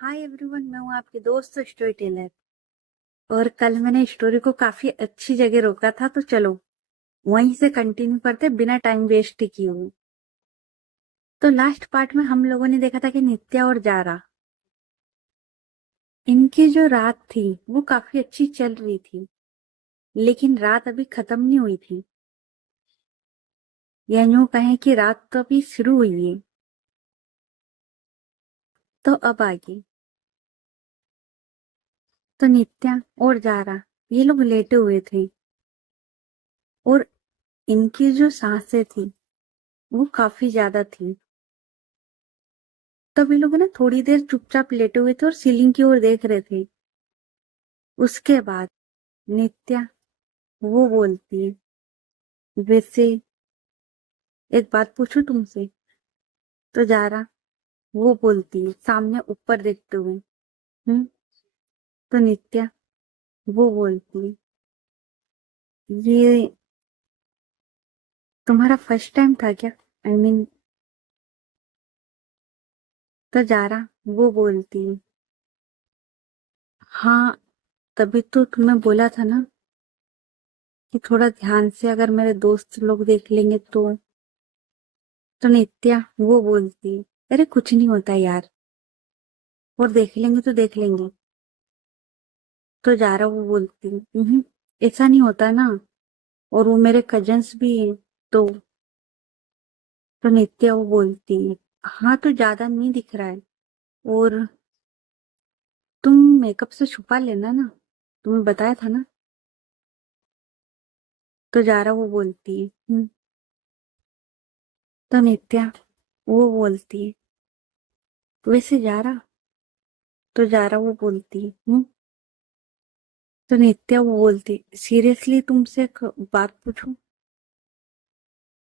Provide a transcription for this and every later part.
Hi everyone, मैं हूँ आपकी दोस्त स्टोरी टेलर। और कल मैंने स्टोरी को काफी अच्छी जगह रोका था, तो चलो वहीं से कंटिन्यू करते बिना टाइम वेस्ट किए हुए। तो लास्ट पार्ट में हम लोगों ने देखा था कि नित्या और जारा, इनकी जो रात थी वो काफी अच्छी चल रही थी, लेकिन रात अभी खत्म नहीं हुई थी, या यूं कहें कि रात तो अभी शुरू हुई है। तो अब आगे, तो नित्या और जारा ये लोग लेटे हुए थे, और इनकी जो सांसें थी वो काफी ज्यादा थी। तब ये लोग ना थोड़ी देर चुपचाप लेटे हुए थे और सीलिंग की ओर देख रहे थे। उसके बाद नित्या वो बोलती है, वैसे एक बात पूछूं तुमसे? तो जारा वो बोलती है सामने ऊपर देखते हुए, हम्म। तो नित्या वो बोलती है, ये तुम्हारा फर्स्ट टाइम था क्या? I mean. तो जारा वो बोलती है, हाँ, तभी तो तुम्हें बोला था ना कि थोड़ा ध्यान से अगर मेरे दोस्त लोग देख लेंगे तो नित्या वो बोलती है, अरे कुछ नहीं होता यार, और देख लेंगे तो देख लेंगे। तो जारा वो बोलती है, ऐसा नहीं होता ना, और वो मेरे कजन्स भी हैं। तो तो नित्या वो बोलती है, हाँ तो ज्यादा नहीं दिख रहा है, और तुम मेकअप से छुपा लेना ना, तुम्हें बताया था ना। तो जारा वो बोलती है, तो नित्या वो बोलती है, वैसे जारा। तो जारा वो बोलती है, तो नित्या वो बोलती है, सीरियसली तुमसे एक बात पूछूं?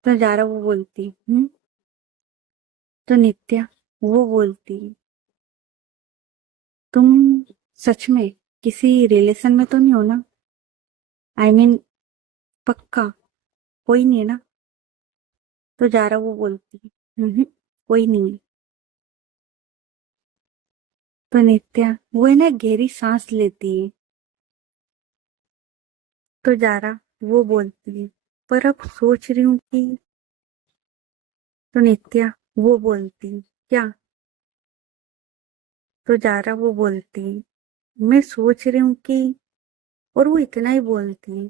तो जारा वो बोलती है, तो नित्या वो बोलती है, तुम सच में किसी रिलेशन में तो नहीं हो ना? आई मीन, पक्का कोई नहीं है ना? तो जारा वो बोलती है, कोई नहीं है। तो नित्या वो है ना गहरी सांस लेती है। तो जारा वो बोलती है, पर अब सोच रही हूँ कि। तो नित्या वो बोलती है, क्या? तो जारा वो बोलती है, मैं सोच रही हूँ कि। और वो इतना ही बोलती है,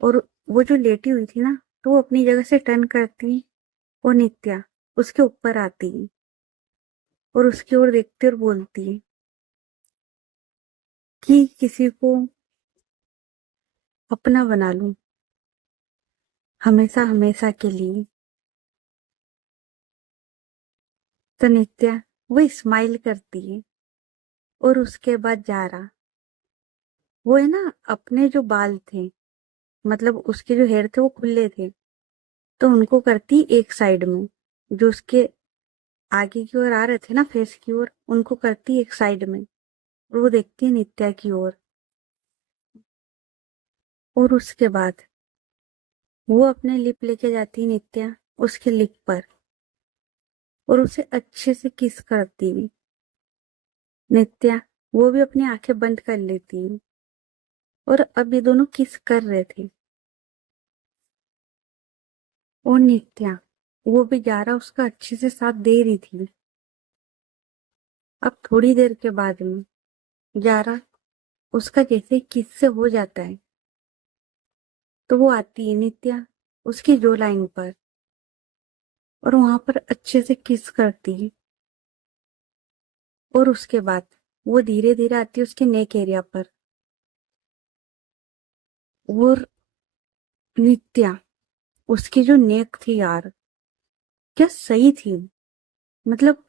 और वो जो लेटी हुई थी ना, तो वो अपनी जगह से टर्न करती है, और नित्या उसके ऊपर आती है, और उसकी ओर देखती और बोलती है कि किसी को अपना बना लूं, हमेशा हमेशा के लिए। तो नित्या वो स्माइल करती है, और उसके बाद जारा वो है ना अपने जो बाल थे, मतलब उसके जो हेयर थे वो खुले थे, तो उनको करती एक साइड में, जो उसके आगे की ओर आ रहे थे ना फेस की ओर, उनको करती एक साइड में, और वो देखती है नित्या की ओर। और उसके बाद वो अपने लिप लेके जाती है नित्या उसके लिप पर, और उसे अच्छे से किस करती है। नित्या वो भी अपनी आंखें बंद कर लेती है, और अब ये दोनों किस कर रहे थे। और नित्या वो भी जारा उसका अच्छे से साथ दे रही थी। अब थोड़ी देर के बाद में जारा उसका जैसे किस से हो जाता है, तो वो आती है नित्या उसकी जो लाइन पर, और वहां पर अच्छे से किस करती है। और उसके बाद वो धीरे धीरे आती है उसके नेक एरिया पर, और नित्या उसकी जो नेक थी यार, क्या सही थी। मतलब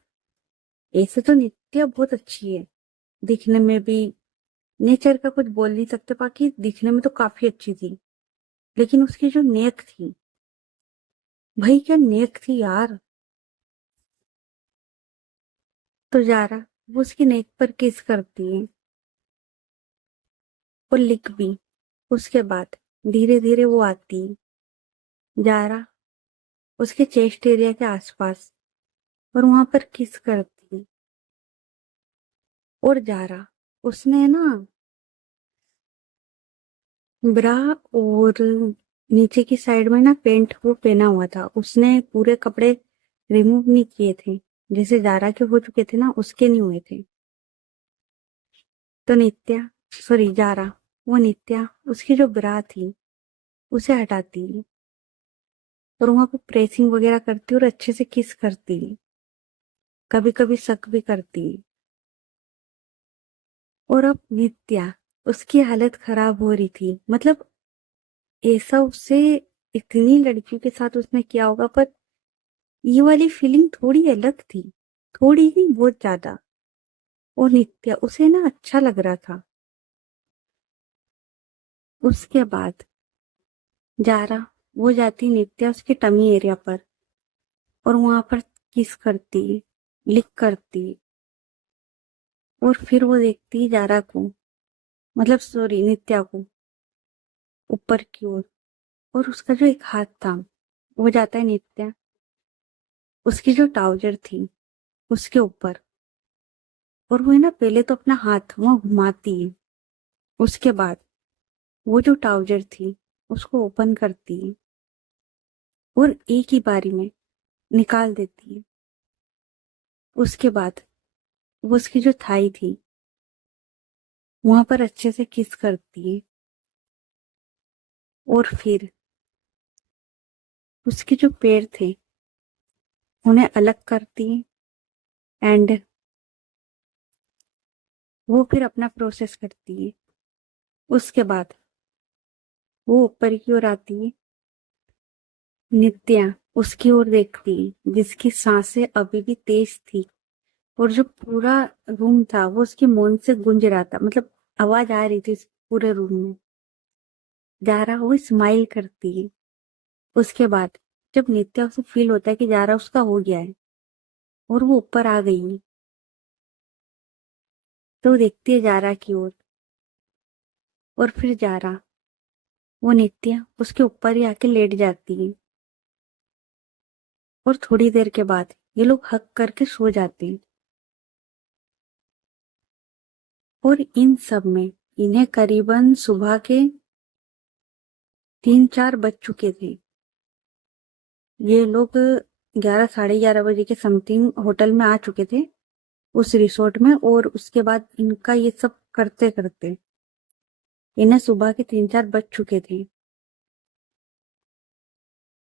ऐसे तो नित्या बहुत अच्छी है दिखने में भी, नेचर का कुछ बोल नहीं सकते, बाकी दिखने में तो काफी अच्छी थी, लेकिन उसकी जो नेक थी, भाई क्या नेक थी यार। तो जारा वो उसकी नेक पर किस करती है, और लिख भी। उसके बाद धीरे धीरे वो आती है, जारा उसके चेस्ट एरिया के आसपास, और वहां पर किस करती है। और जारा, उसने ना ब्रा और नीचे की साइड में ना पेंट वो पहना हुआ था, उसने पूरे कपड़े रिमूव नहीं किए थे, जैसे जारा के हो चुके थे ना उसके नहीं हुए थे। तो नित्या, सॉरी जारा, वो नित्या उसकी जो ब्रा थी उसे हटाती और वहां पर प्रेसिंग वगैरह करती और अच्छे से किस करती, कभी कभी शक भी करती। और अब नित्या, उसकी हालत खराब हो रही थी, मतलब ऐसा उससे इतनी लड़कियों के साथ उसने किया होगा, पर ये वाली फीलिंग थोड़ी अलग थी, थोड़ी नहीं बहुत ज्यादा। और नित्या उसे ना अच्छा लग रहा था। उसके बाद जारा, वो जाती नित्या उसके टमी एरिया पर और वहां पर किस करती, लिक करती। और फिर वो देखती जारा को, मतलब सॉरी नित्या को, ऊपर की ओर। और उसका जो एक हाथ था वो जाता है नित्या, उसकी जो ट्राउजर थी उसके ऊपर, और वो है ना पहले तो अपना हाथ वहां घुमाती है, उसके बाद वो जो ट्राउजर थी उसको ओपन करती है और एक ही बारी में निकाल देती है। उसके बाद वो उसकी जो थाई थी वहां पर अच्छे से किस करती है और फिर उसके जो पैर थे उन्हें अलग करती है एंड वो फिर अपना प्रोसेस करती है। उसके बाद वो ऊपर की ओर आती है, नित्या उसकी ओर देखती है जिसकी सांसें अभी भी तेज थी और जो पूरा रूम था वो उसके मौन से गूंज रहा था, मतलब आवाज आ रही थी इस पूरे रूम में। जारा वो स्माइल करती है। उसके बाद जब नित्या उसे फील होता है कि जारा उसका हो गया है और वो ऊपर आ गई है, तो वो देखती है जारा की ओर। और फिर जारा, वो नित्या उसके ऊपर ही आके लेट जाती है और थोड़ी देर के बाद ये लोग हक करके सो जाते हैं। और इन सब में इन्हें करीबन सुबह के 3-4 बज चुके थे। ये लोग 11 साढ़े 11 बजे के समथिंग होटल में आ चुके थे उस रिसोर्ट में, और उसके बाद इनका ये सब करते करते इन्हें सुबह के 3-4 बज चुके थे।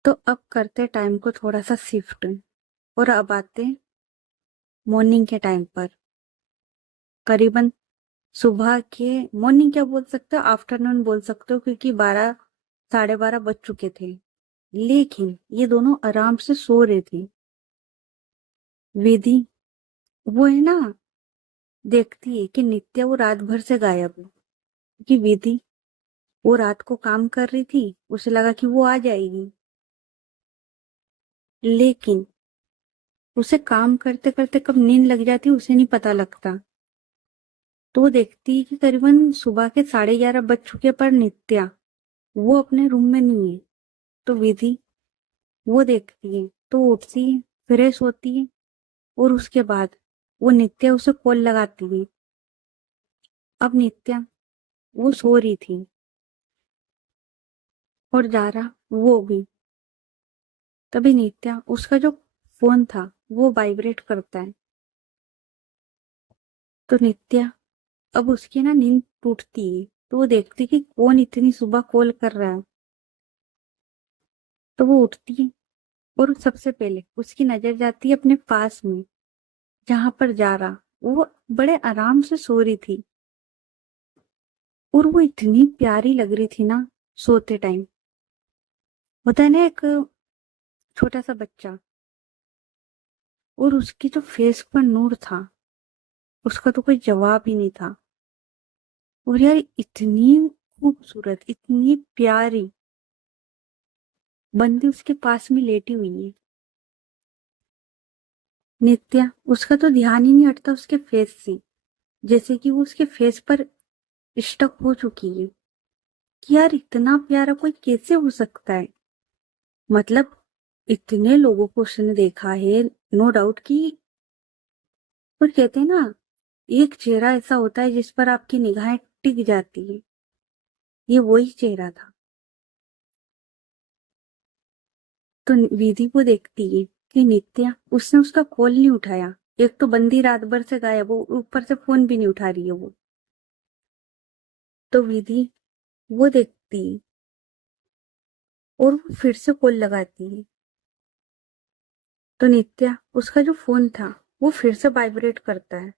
तो अब करते टाइम को थोड़ा सा शिफ्ट और अब आते मॉर्निंग के टाइम पर, करीबन सुबह के, मॉर्निंग क्या बोल सकते हो, आफ्टरनून बोल सकते हो, क्योंकि 12 साढ़े 12 बज चुके थे। लेकिन ये दोनों आराम से सो रहे थे। विधि, वो है ना, देखती है कि नित्या वो रात भर से गायब है, क्योंकि विधि वो रात को काम कर रही थी, उसे लगा कि वो आ जाएगी, लेकिन उसे काम करते करते कब नींद लग जाती उसे नहीं पता लगता। तो वो देखती है कि करीबन सुबह के 11:30 बज चुके पर नित्या वो अपने रूम में नहीं है। तो विधि वो देखती है तो वो उठती है, फ्रेश होती है और उसके बाद वो नित्या उसे कॉल लगाती है। अब नित्या वो सो रही थी और जारा वो भी। तभी नित्या, उसका जो फोन था वो वाइब्रेट करता है। तो नित्या, अब उसकी ना नींद टूटती है, तो वो देखती कि कौन इतनी सुबह कॉल कर रहा है। तो वो उठती है और सबसे पहले उसकी नजर जाती है अपने पास में, जहां पर जारा वो बड़े आराम से सो रही थी। और वो इतनी प्यारी लग रही थी ना सोते टाइम। होता है ना एक छोटा सा बच्चा, और उसकी जो फेस पर नूर था उसका तो कोई जवाब ही नहीं था। और यार इतनी खूबसूरत, इतनी प्यारी बंदी उसके पास में लेटी हुई है। नित्या, उसका तो ध्यान ही नहीं हटता उसके फेस से, जैसे कि वो उसके फेस पर स्टक हो चुकी है कि यार इतना प्यारा कोई कैसे हो सकता है। मतलब इतने लोगों को उसने देखा है, नो डाउट कि, और कहते हैं ना एक चेहरा ऐसा होता है जिस पर आपकी निगाहें टिक जाती है, ये वही चेहरा था। तो विधि को देखती है कि नित्या, उसने उसका कॉल नहीं उठाया। एक तो बंदी रात भर से गायब, वो ऊपर से फोन भी नहीं उठा रही है वो। तो विधि वो देखती है और वो फिर से कॉल लगाती है। तो नित्या, उसका जो फोन था वो फिर से वाइब्रेट करता है।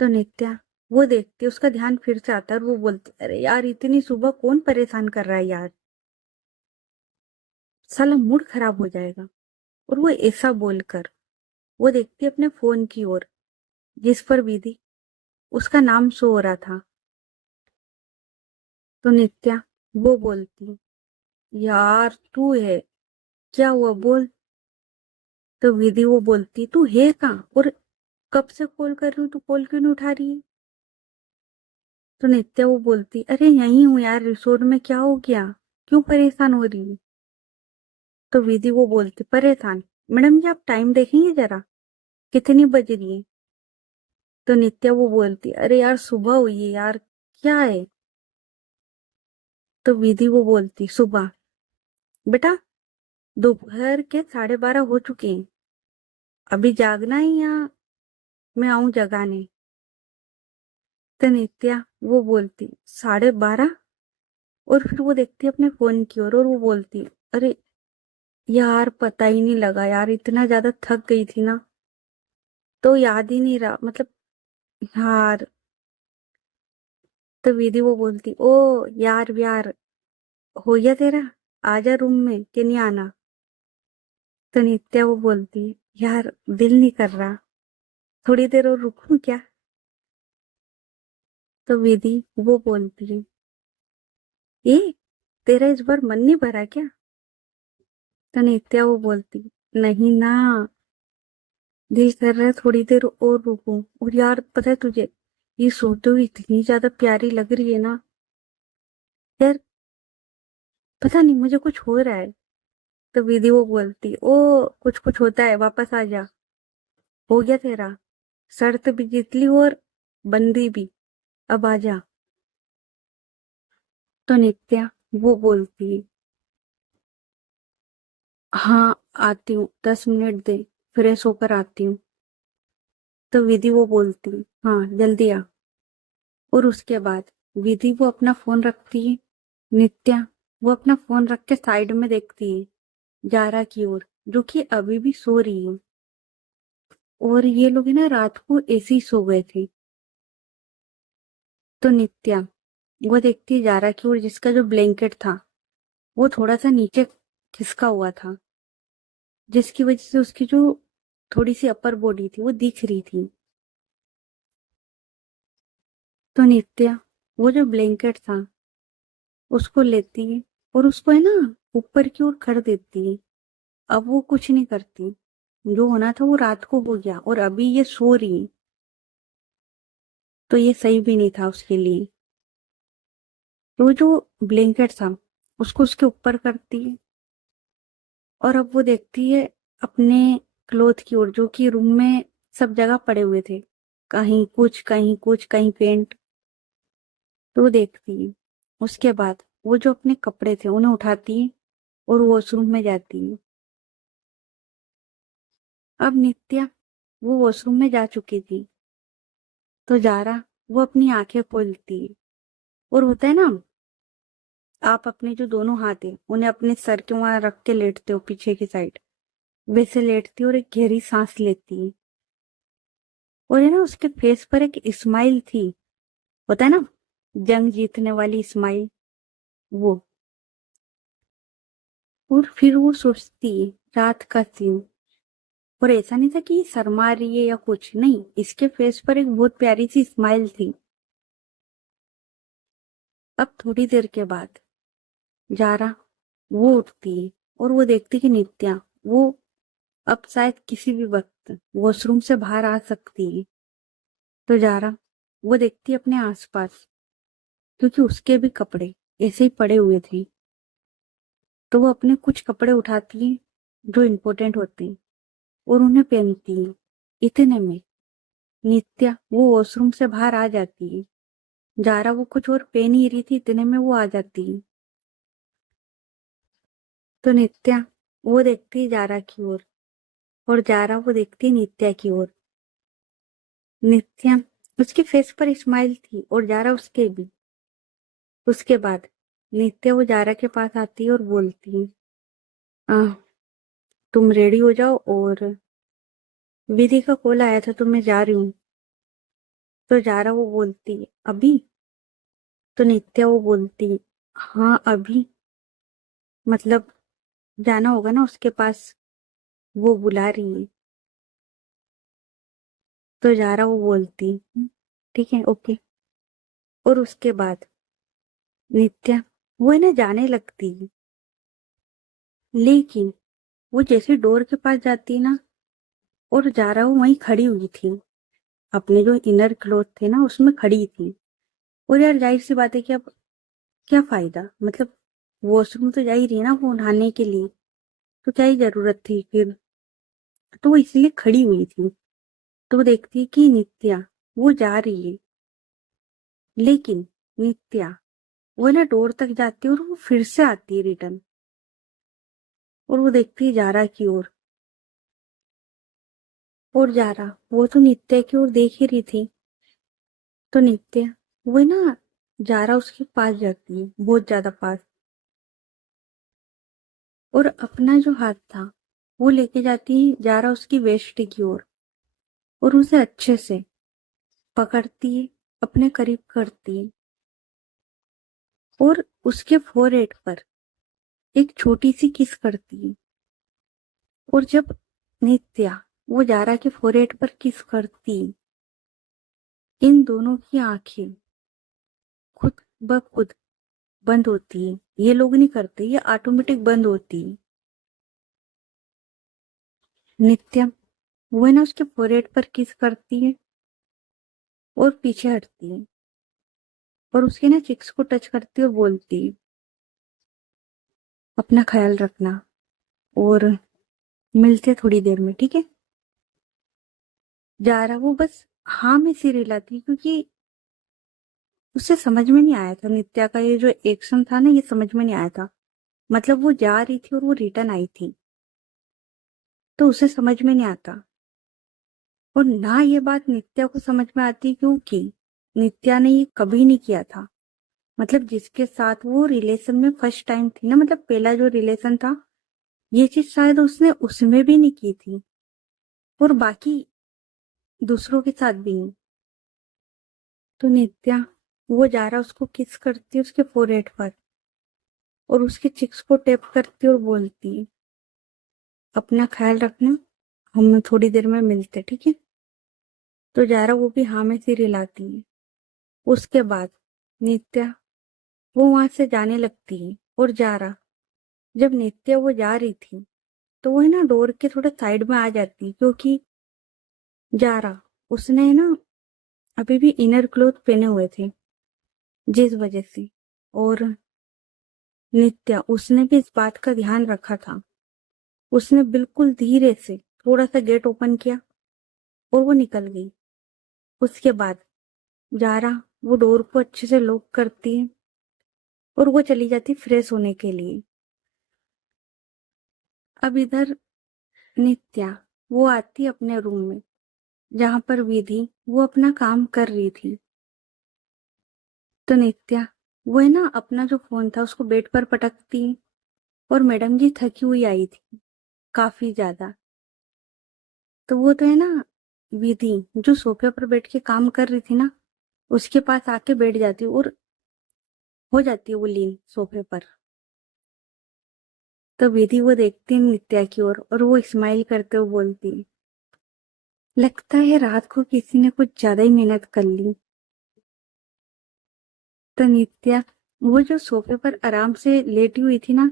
तो नित्या वो देखती है, उसका ध्यान फिर से आता है और वो बोलती, अरे यार, इतनी सुबह कौन परेशान कर रहा है यार, साला मूड खराब हो जाएगा। और वो ऐसा बोलकर वो देखती है अपने फोन की ओर, जिस पर विधि उसका नाम शो हो रहा था। तो नित्या वो बोलती, यार तू है, क्या हुआ बोल। तो विधि वो बोलती, तू है कहाँ और कब से कॉल कर रही हूँ, तू कॉल क्यों नहीं उठा रही है। तो नित्या वो बोलती, अरे यहीं हूँ यार, रिसोर्ट में, क्या हो गया, क्यों परेशान हो रही है। तो विधि वो बोलती, परेशान, मैडम जी आप टाइम देखेंगे जरा, कितनी बज रही है। तो नित्या वो बोलती, अरे यार सुबह हुई है यार, क्या है। तो विधि वो बोलती, सुबह, बेटा दोपहर के 12:30 हो चुके हैं, अभी जागना है या मैं आऊं जगाने। तो नित्या वो बोलती, 12:30। और फिर वो देखती है अपने फोन की ओर और वो बोलती, अरे यार पता ही नहीं लगा यार, इतना ज्यादा थक गई थी ना, तो याद ही नहीं रहा, मतलब यार। तो विधि वो बोलती, ओ यार यार, हो गया तेरा, आजा रूम में कि नहीं आना। तो नित्या वो बोलती, यार दिल नहीं कर रहा, थोड़ी देर और रुकूं क्या। तो विधि वो बोलती है, ए तेरा इस बार मन नहीं भरा क्या। तो नित्या वो बोलती, नहीं ना, दिल कर रहा है थोड़ी देर और रुकूं। और यार पता है तुझे, ये सोते हुए इतनी ज्यादा प्यारी लग रही है ना यार, पता नहीं मुझे कुछ हो रहा है। तो विधि वो बोलती, ओ कुछ कुछ होता है, वापस आ जा, हो गया तेरा, शर्त भी जीत ली और बंदी भी, अब आ जा। तो नित्या वो बोलती, हाँ आती हूँ, 10 मिनट दे, फ्रेश होकर आती हूँ। तो विधि वो बोलती, हाँ जल्दी आ। और उसके बाद विधि वो अपना फोन रखती है। नित्या वो अपना फोन रख के साइड में देखती है जारा की ओर, जो कि अभी भी सो रही है। और ये लोग है ना, रात को ऐसे ही सो गए थे। तो नित्या वो देखती है जारा की ओर, जिसका जो ब्लैंकेट था वो थोड़ा सा नीचे खिसका हुआ था, जिसकी वजह से उसकी जो थोड़ी सी अपर बॉडी थी वो दिख रही थी। तो नित्या वो जो ब्लैंकेट था उसको लेती है और उसको है ना ऊपर की ओर कर देती है। अब वो कुछ नहीं करती, जो होना था वो रात को हो गया और अभी ये सो रही है, तो ये सही भी नहीं था उसके लिए। तो वो जो ब्लैंकेट था उसको उसके ऊपर करती है और अब वो देखती है अपने क्लोथ की ओर, जो कि रूम में सब जगह पड़े हुए थे, कहीं कुछ कहीं कुछ, कहीं पेंट। तो वो देखती है। उसके बाद वो जो अपने कपड़े थे उन्हें उठाती है और वॉशरूम में जाती है। अब नित्या वो वॉशरूम में जा चुकी थी। तो जारा वो अपनी आंखें खोलती है और होता है ना, आप अपने जो दोनों हाथ है उन्हें अपने सर के वहां रख के लेटते हो पीछे की साइड, वैसे लेटती है और एक गहरी सांस लेती है। और है ना उसके फेस पर एक स्माइल थी, होता है ना जंग जीतने वाली स्माइल, वो। और फिर वो सोचती है, रात का सीन, और ऐसा नहीं था कि ये शर्मा रही है या कुछ नहीं, इसके फेस पर एक बहुत प्यारी सी स्माइल थी। अब थोड़ी देर के बाद जारा वो उठती है और वो देखती कि नित्या वो अब शायद किसी भी वक्त वॉशरूम से बाहर आ सकती है। तो जारा वो देखती है अपने आसपास, क्योंकि उसके भी कपड़े ऐसे ही पड़े हुए थे। तो वो अपने कुछ कपड़े उठाती है जो इम्पोर्टेंट होते हैं और उन्हें पहनती है। इतने में नित्या वो वॉशरूम से बाहर आ जाती है। जारा वो कुछ और पहन ही रही थी, इतने में वो आ जाती है। तो नित्या वो देखती है जारा की ओर, और जारा वो देखती है नित्या की ओर। नित्या, उसके फेस पर स्माइल थी और जारा उसके भी। उसके बाद नित्या वो जारा के पास आती है और बोलती है, "आ, तुम रेडी हो जाओ, और विधि का कॉल आया था तो मैं जा रही हूँ।" तो जारा वो बोलती है, अभी? तो नित्या वो बोलती है, हाँ अभी, मतलब जाना होगा ना उसके पास, वो बुला रही है। तो जारा वो बोलती, ठीक है, ओके।" और उसके बाद नित्या वो है ना जाने लगती है, लेकिन वो जैसे डोर के पास जाती है ना, और जारा वो वहीं खड़ी हुई थी, अपने जो इनर क्लोथ थे ना उसमें खड़ी थी। और यार जाहिर सी बात है कि अब क्या फायदा, मतलब वॉशरूम तो जा ही रही है ना वो नहाने के लिए, तो क्या ही जरूरत थी फिर। तो वो इसलिए खड़ी हुई थी। तो वो देखती है कि नित्या वो जा रही है, लेकिन नित्या वो ना डोर तक जाती है और वो फिर से आती है रिटर्न, और वो देखती है जारा की ओर। और जारा वो तो नित्या की ओर देख ही रही थी। तो नित्या वो ना जारा उसके पास जाती है, बहुत ज्यादा पास, और अपना जो हाथ था वो लेके जाती है जारा उसकी वेस्ट की ओर, और उसे अच्छे से पकड़ती है, अपने करीब करती है, और उसके फोरहेड पर एक छोटी सी किस करती है। और जब नित्या वो जारा के फोरहेड पर किस करती, इन दोनों की आंखें खुद ब खुद बंद होती है। ये लोग नहीं करते, ये ऑटोमेटिक बंद होती है। नित्या वो है ना उसके फोरहेड पर किस करती है और पीछे हटती है, और उसके ना चिक्स को टच करती है और बोलती है, अपना ख्याल रखना, और मिलते थोड़ी देर में, ठीक है। जारा वो बस हाँ में सिर हिलाती, क्योंकि उसे समझ में नहीं आया था नित्या का ये जो एक्शन था ना, ये समझ में नहीं आया था। मतलब वो जा रही थी और वो रिटर्न आई थी, तो उसे समझ में नहीं आता। और ना ये बात नित्या को समझ में आती, क्योंकि नित्या ने ये कभी नहीं किया था। मतलब जिसके साथ वो रिलेशन में फर्स्ट टाइम थी ना, मतलब पहला जो रिलेशन था, ये चीज शायद उसने उसमें भी नहीं की थी, और बाकी दूसरों के साथ भी नहीं। तो नित्या वो जा रहा उसको किस करती है उसके फोरहेड पर, और उसके चिक्स को टेप करती है और बोलती है, अपना ख्याल रखना, हम थोड़ी देर में मिलते, ठीक है। तो जारा वो भी हाँ में सिर हिलाती है। उसके बाद नित्या वो वहां से जाने लगती है, और जारा जब नित्या वो जा रही थी, तो वो है ना डोर के थोड़ा साइड में आ जाती, क्योंकि जारा उसने ना अभी भी इनर क्लोथ पहने हुए थे, जिस वजह से। और नित्या उसने भी इस बात का ध्यान रखा था। उसने बिल्कुल धीरे से थोड़ा सा गेट ओपन किया और वो निकल गई। उसके बाद जारा वो डोर को अच्छे से लॉक करती है, और वो चली जाती फ्रेश होने के लिए। अब इधर नित्या वो आती अपने रूम में, जहां पर विधि वो अपना काम कर रही थी। तो नित्या वो है ना अपना जो फोन था उसको बेड पर पटकती, और मैडम जी थकी हुई आई थी काफी ज्यादा। तो वो तो है ना विधि जो सोफे पर बैठ के काम कर रही थी ना, उसके पास आके बैठ जाती, और हो जाती है वो लीन सोफे पर। तो विधि वो देखती है नित्या की ओर, और वो स्माइल करते हुए बोलती है, लगता है रात को किसी ने कुछ ज्यादा ही मेहनत कर ली। तो नित्या वो जो सोफे पर आराम से लेटी हुई थी ना,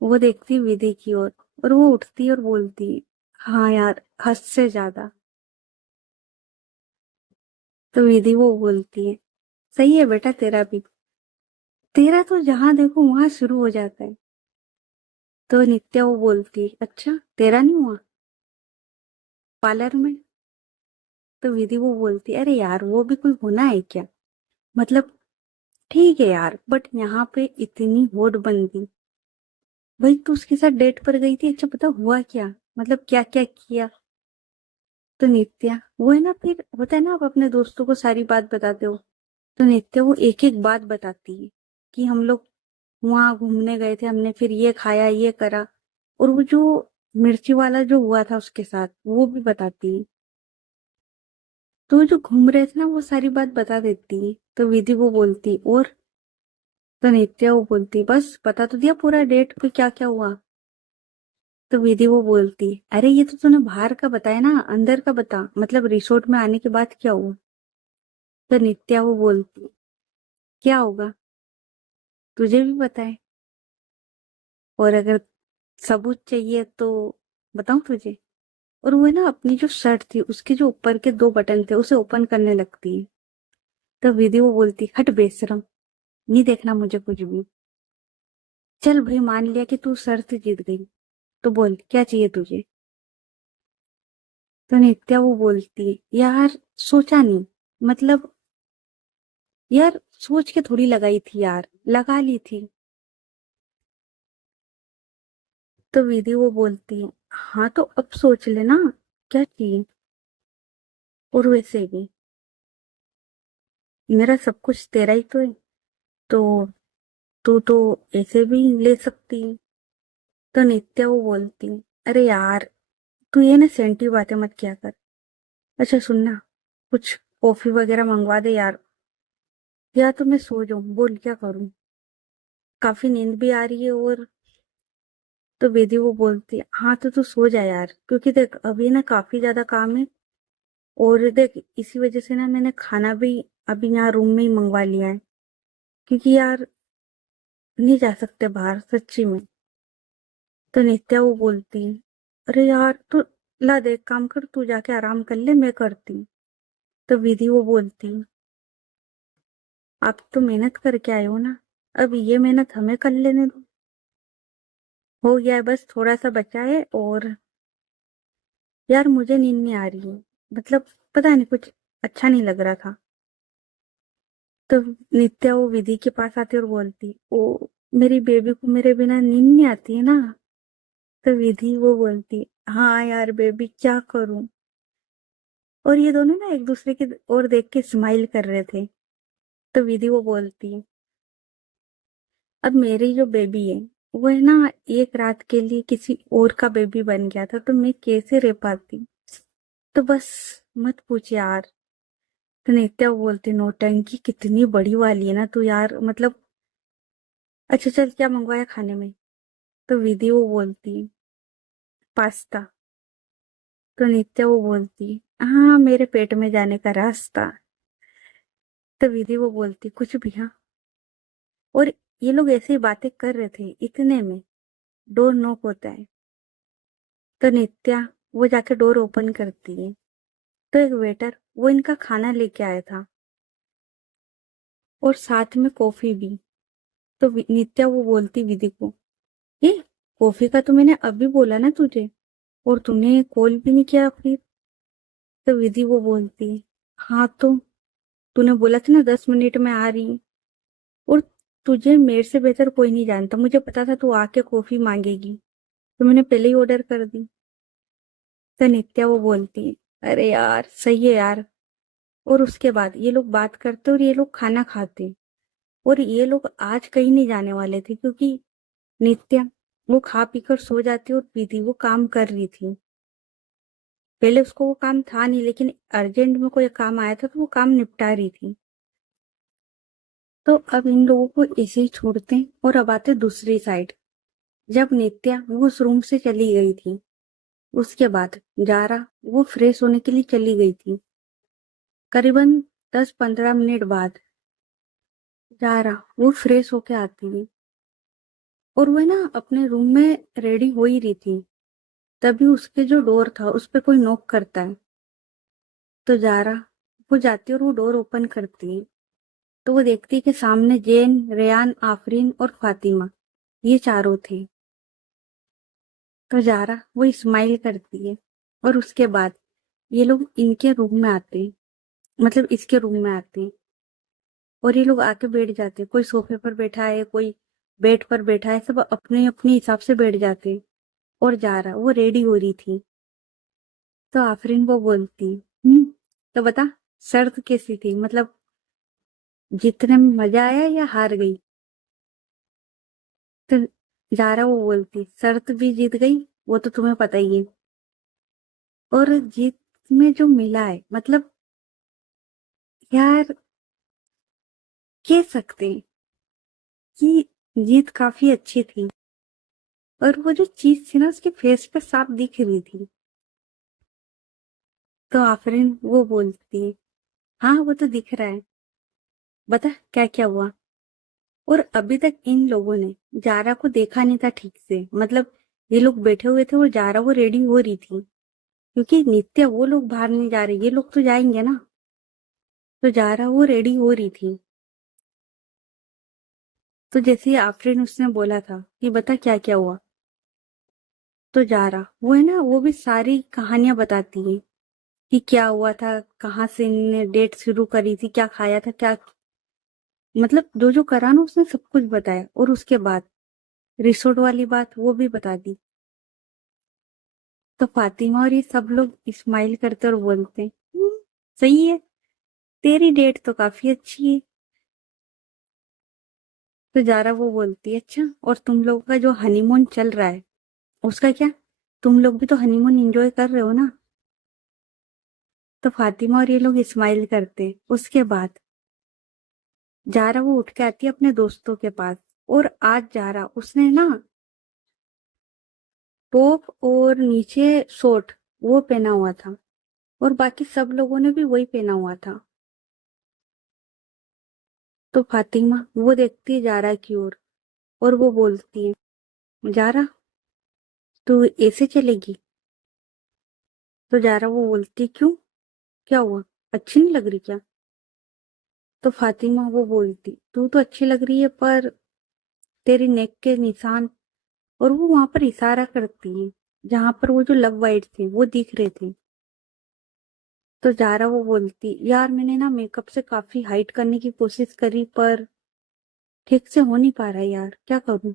वो देखती विधि की ओर, और वो उठती और बोलती, हाँ यार, हद से ज्यादा। तो विधि वो बोलती है, सही है बेटा, तेरा भी, तेरा तो जहां देखो वहां शुरू हो जाता है। तो नित्या वो बोलती है, अच्छा तेरा नहीं हुआ पार्लर में? तो विधि वो बोलती, अरे यार वो भी कोई होना है क्या? मतलब ठीक है यार, बट यहाँ पे इतनी होड़बंदी। भाई तू उसके साथ डेट पर गई थी, अच्छा पता हुआ क्या? मतलब क्या क्या किया? तो नित्या वो है ना, फिर होता है ना, आप अपने दोस्तों को सारी बात बताते हो, तो नित्या वो एक एक बात बताती है कि हम लोग वहां घूमने गए थे, हमने फिर ये खाया, ये करा। और वो जो मिर्ची वाला जो हुआ था उसके साथ, वो भी बताती है। तो वो जो घूम रहे थे ना, वो सारी बात बता देती है। तो विधि वो बोलती, और तो नित्या वो बोलती, बस बता तो दिया पूरा, डेट पे क्या क्या हुआ। तो विधि वो बोलती, अरे ये तो तूने बाहर का बताया ना, अंदर का बता, मतलब रिसोर्ट में आने के बाद क्या हुआ। तो नित्या वो बोलती, क्या होगा, तुझे भी पता है, और अगर सबूत चाहिए तो बताऊं तुझे। और वो है ना, अपनी जो शर्ट थी उसके जो ऊपर के दो बटन थे उसे ओपन करने लगती है। तो विधि वो बोलती, हट बेशरम, नहीं देखना मुझे कुछ भी। चल भाई, मान लिया कि तू शर्त जीत गई, तो बोल क्या चाहिए तुझे। तो नित्या वो बोलती है, यार सोचा नहीं, मतलब यार सोच के थोड़ी लगाई थी यार, लगा ली थी। तो विधि वो बोलती है, हाँ तो अब सोच लेना क्या चाहिए। और वैसे भी मेरा सब कुछ तेरा ही तो है, तो तू तो ऐसे भी ले सकती है। तो नित्या वो बोलती, अरे यार तू ये ना सेंटी बातें मत किया कर। अच्छा सुनना, कुछ कॉफी वगैरह मंगवा दे यार, या तो मैं सो जाऊं, बोल क्या करूं, काफी नींद भी आ रही है। और तो वेदी वो बोलती है, हाँ तो तू सो जा यार, क्योंकि देख अभी ना काफी ज्यादा काम है। और देख इसी वजह से ना मैंने खाना भी अभी यहाँ रूम में ही मंगवा लिया है, क्योंकि यार नहीं जा सकते बाहर सच्ची में। तो नित्या वो बोलती है, अरे यार तू ला दे, एक काम कर, तू जाके आराम कर ले, मैं करती हूँ। तो विधि वो बोलती है, आप तो मेहनत करके आए हो ना, अब ये मेहनत हमें कर लेने दो, हो गया है, बस थोड़ा सा बचा है। और यार मुझे नींद नहीं आ रही है, मतलब पता नहीं कुछ अच्छा नहीं लग रहा था। तो नित्या वो विधि के पास आती और बोलती, ओ मेरी बेबी को मेरे बिना नींद नहीं आती है ना। तो विधि वो बोलती, हाँ यार बेबी क्या करूं। और ये दोनों ना एक दूसरे की ओर देख के स्माइल कर रहे थे। तो विधि वो बोलती, अब मेरी जो बेबी है वो है ना, एक रात के लिए किसी और का बेबी बन गया था, तो मैं कैसे रह पाती। तो बस मत पूछ यार। तो नित्या वो बोलती, नौटंकी कितनी बड़ी वाली है ना तू यार, मतलब अच्छा चल क्या मंगवाया खाने में। तो विधि वो बोलती, पास्ता। तो नित्या वो बोलती, हाँ मेरे पेट में जाने का रास्ता। तो विधि वो बोलती, कुछ भी हाँ। और ये लोग ऐसे ही बातें कर रहे थे, इतने में डोर नॉक होता है। तो नित्या वो जाके डोर ओपन करती है। तो एक वेटर वो इनका खाना लेके आया था, और साथ में कॉफी भी। तो नित्या वो बोलती विधि को, ये कॉफी का तो मैंने अभी बोला ना तुझे, और तूने कॉल भी नहीं किया फिर। तो विधि वो बोलती, हाँ तो तूने बोला था ना 10 मिनट में आ रही, और तुझे मेरे से बेहतर कोई नहीं जानता, मुझे पता था तू आके कॉफी मांगेगी, तो मैंने पहले ही ऑर्डर कर दी। तो नित्या वो बोलती, अरे यार सही है यार। और उसके बाद ये लोग बात करते और ये लोग खाना खाते, और ये लोग आज कहीं नहीं जाने वाले थे, क्योंकि नित्या वो खा पी कर सो जाती और विधि वो काम कर रही थी। पहले उसको वो काम था नहीं, लेकिन अर्जेंट में कोई काम आया था तो वो काम निपटा रही थी। तो अब इन लोगों को ऐसे ही छोड़ते हैं और अब आते दूसरी साइड। जब नित्या वो उस रूम से चली गई थी, उसके बाद जारा वो फ्रेश होने के लिए चली गई थी। करीबन 10-15 मिनट बाद जारा वो फ्रेश होके आती है, और वो ना अपने रूम में रेडी हो ही रही थी। तभी उसके जो डोर था उस पे कोई नॉक करता है। तो जारा वो जाती है और वो डोर ओपन करती है। तो वो देखती है कि सामने जैन, रेयान, आफरीन और फातिमा, ये चारों थे। तो जारा वो स्माइल करती है, और उसके बाद ये लोग इनके रूम में आते, मतलब इसके रूम में आते, और ये लोग आके बैठ जाते। कोई सोफे पर बैठा है, कोई बेड पर बैठा है, सब अपने अपने हिसाब से बैठ जाते। और जा रहा वो रेडी हो रही थी, तो आफरीन वो बोलती, तो बता शर्त कैसी थी, मतलब जीतने में मजा आया या हार गई? तो जारा वो बोलती, शर्त भी जीत गई, वो तो तुम्हें पता ही है, और जीत में जो मिला है, मतलब यार कह सकते हैं कि जीत काफी अच्छी थी। और वो जो चीज थी ना उसके फेस पे साफ दिख रही थी। तो आफरीन वो बोलती है, हाँ वो तो दिख रहा है, बता क्या क्या हुआ। और अभी तक इन लोगों ने जारा को देखा नहीं था ठीक से, मतलब ये लोग बैठे हुए थे और जारा वो रेडी हो रही थी, क्योंकि नित्य वो लोग बाहर नहीं जा रहे, ये लोग तो जाएंगे ना। तो जारा वो रेडी हो रही थी। तो जैसे ही आफरीन उसने बोला था कि बता क्या क्या हुआ, तो जारा वो है ना वो भी सारी कहानियां बताती है कि क्या हुआ था, कहाँ से इनने डेट शुरू करी थी, क्या खाया था, क्या मतलब जो जो करा ना उसने सब कुछ बताया। और उसके बाद रिसोर्ट वाली बात वो भी बता दी। तो फातिमा और ये सब लोग स्माइल करते और बोलते हैं, सही है, तेरी डेट तो काफी अच्छी है। तो जारा वो बोलती है, अच्छा और तुम लोगों का जो हनीमून चल रहा है उसका क्या, तुम लोग भी तो हनीमून एंजॉय कर रहे हो ना? तो फातिमा और ये लोग स्माइल करते। उसके बाद जारा वो उठ के आती है अपने दोस्तों के पास। और आज जारा उसने ना टॉप और नीचे शॉर्ट वो पहना हुआ था, और बाकी सब लोगों ने भी वही पहना हुआ था। तो फातिमा वो देखती है जारा की ओर, और वो बोलती है, जारा तू ऐसे चलेगी? तो जारा वो बोलती है, क्यों, क्या हुआ, अच्छी नहीं लग रही क्या? तो फातिमा वो बोलती, तू तो अच्छी लग रही है पर तेरी नेक के निशान, और वो वहां पर इशारा करती है जहां पर वो जो लव वाइट थे वो दिख रहे थे। तो जारा वो बोलती, यार मैंने ना मेकअप से काफी हाइड करने की कोशिश करी पर ठीक से हो नहीं पा रहा है यार, क्या करूं?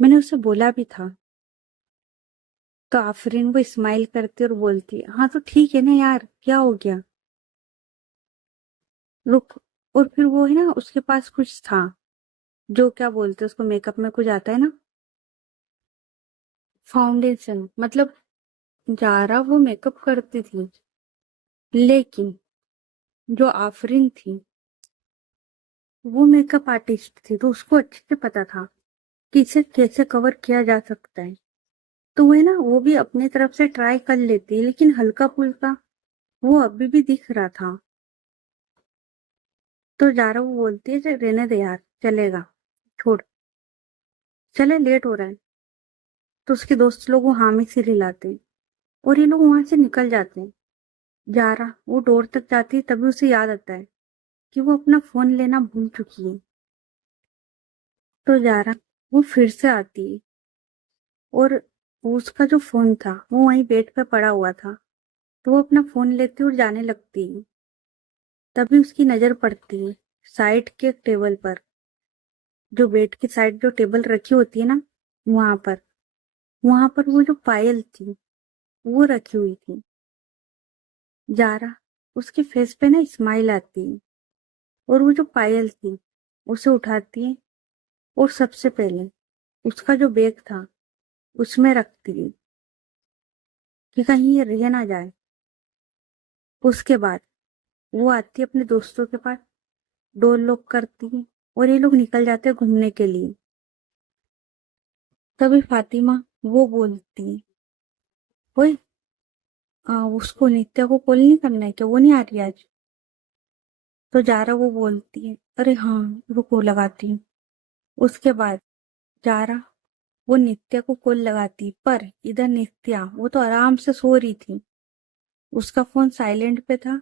मैंने उसे बोला भी था। तो आफरीन वो स्माइल करती और बोलती, हाँ तो ठीक है ना यार, क्या हो गया, रुक। और फिर वो है ना उसके पास कुछ था, जो क्या बोलते हैं उसको, मेकअप में कुछ आता है ना, फाउंडेशन, मतलब जारा वो मेकअप करती थी, लेकिन जो आफरीन थी वो मेकअप आर्टिस्ट थी, तो उसको अच्छे से पता था कि इसे कैसे कवर किया जा सकता है। तो वो है ना वो भी अपनी तरफ से ट्राई कर लेती है, लेकिन हल्का फुल्का वो अभी भी दिख रहा था। तो जारा वो बोलती है, रहने दे यार, चलेगा, छोड़, चले लेट हो रहा है। तो उसके दोस्त लोग वो हामी से हिलाते हैं, और ये लोग वहां से निकल जाते हैं। जारा वो डोर तक जाती है, तभी उसे याद आता है कि वो अपना फोन लेना भूल चुकी है। तो जारा वो फिर से आती है, और उसका जो फोन था वो वहीं बेड पे पड़ा हुआ था। तो वो अपना फोन लेती और जाने लगती है। तभी उसकी नजर पड़ती है साइड के टेबल पर, जो बेड की साइड जो टेबल रखी होती है ना, वहां पर, वहां पर वो जो पायल थी वो रखी हुई थी। जारा उसके फेस पे ना स्माइल आती है, और वो जो पायल थी उसे उठाती है, और सबसे पहले उसका जो बैग था उसमें रखती है कि कहीं ये रह ना जाए। उसके बाद वो आती है अपने दोस्तों के पास, डोर लॉक करती है, और ये लोग निकल जाते हैं घूमने के लिए। तभी फातिमा वो बोलती है, ओए, उसको नित्या को कॉल नहीं करना है क्या, वो नहीं आ रही आज? तो जारा वो बोलती है, अरे हाँ रुको लगाती हूँ। उसके बाद जारा वो नित्या को कॉल लगाती, पर इधर नित्या वो तो आराम से सो रही थी, उसका फोन साइलेंट पे था,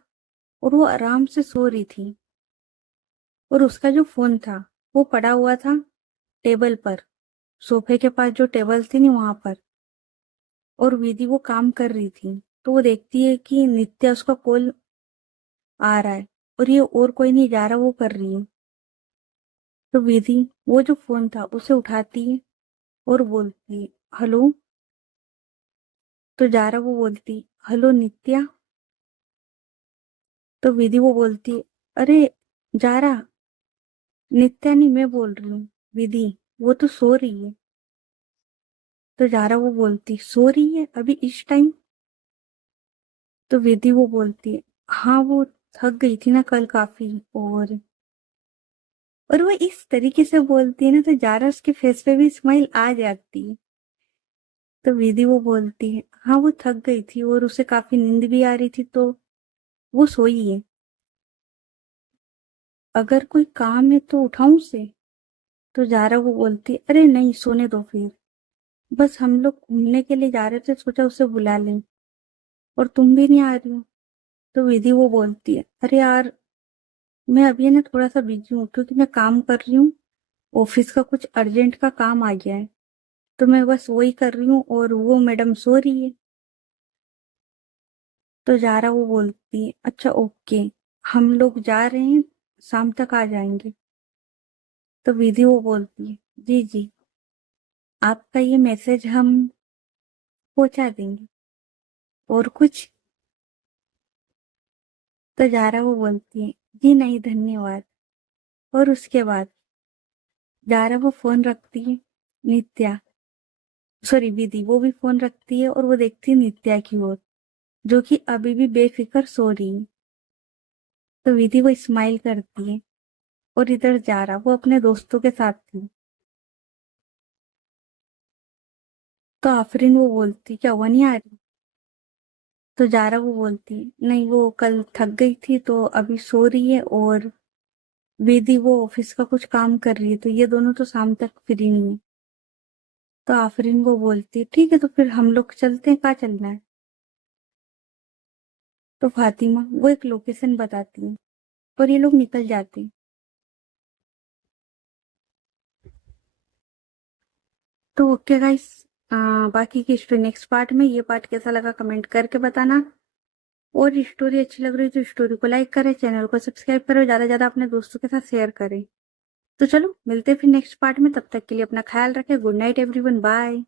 और वो आराम से सो रही थी। और उसका जो फोन था वो पड़ा हुआ था टेबल पर, सोफे के पास जो टेबल थी नहीं वहां पर, और विधि वो काम कर रही थी। तो वो देखती है कि नित्या उसका कॉल आ रहा है और ये और कोई नहीं जा रहा, वो कर रही है। तो विधि वो जो फोन था उसे उठाती है और बोलती है, हेलो। तो जारा वो बोलती, हेलो नित्या। तो विधि वो बोलती, अरे जारा, नित्या नहीं, मैं बोल रही हूँ विधि, वो तो सो रही है। तो जारा वो बोलती, सो रही है अभी इस टाइम? तो विधि वो बोलती है, हाँ वो थक गई थी ना कल काफी। और वो इस तरीके से बोलती है ना, तो जारा उसके फेस पे भी स्माइल आ जाती है। तो विधि वो बोलती है, हाँ वो थक गई थी और उसे काफी नींद भी आ रही थी, तो वो सोई है। अगर कोई काम है तो उठाऊं उसे? तो जारा वो बोलती है, अरे नहीं, सोने दो फिर। बस हम लोग घूमने के लिए जा रहे थे, सोचा उसे बुला लें, और तुम भी नहीं आ रही हो। तो विधि वो बोलती है, अरे यार, मैं अभी ना थोड़ा सा बिजी हूँ क्योंकि मैं काम कर रही हूँ, ऑफिस का कुछ अर्जेंट का काम आ गया है, तो मैं बस वही कर रही हूँ और वो मैडम सो रही है। तो जारा वो बोलती है, अच्छा ओके, हम लोग जा रहे हैं, शाम तक आ जाएंगे। तो विधि वो बोलती है, जी जी, आपका ये मैसेज हम पहुंचा देंगे। और कुछ? तो जारा वो बोलती है, जी नहीं धन्यवाद। और उसके बाद जारा वो फोन रखती है, नित्या, सॉरी विधि, वो भी फोन रखती है और वो देखती है नित्या की ओर, जो कि अभी भी बेफिक्र सो रही है। तो विधि वो स्माइल करती है और इधर जारा वो अपने दोस्तों के साथ थी। तो आफरीन वो बोलती, क्या हुआ, नहीं आ रही? तो जारा वो बोलती, नहीं वो कल थक गई थी तो अभी सो रही है, और विधि वो ऑफिस का कुछ काम कर रही है, तो ये दोनों तो शाम तक फ्री नहीं है। तो आफरीन वो बोलती, ठीक है तो फिर हम लोग चलते हैं, कहाँ चलना है? तो फातिमा वो एक लोकेशन बताती है और ये लोग निकल जाते हैं। तो ओके गाइस, बाकी की स्टोरी नेक्स्ट पार्ट में। ये पार्ट कैसा लगा कमेंट करके बताना, और स्टोरी अच्छी लग रही है तो स्टोरी को लाइक करें, चैनल को सब्सक्राइब करो, ज्यादा से ज्यादा अपने दोस्तों के साथ शेयर करें। तो चलो मिलते हैं फिर नेक्स्ट पार्ट में, तब तक के लिए अपना ख्याल रखें। Good night everyone, bye.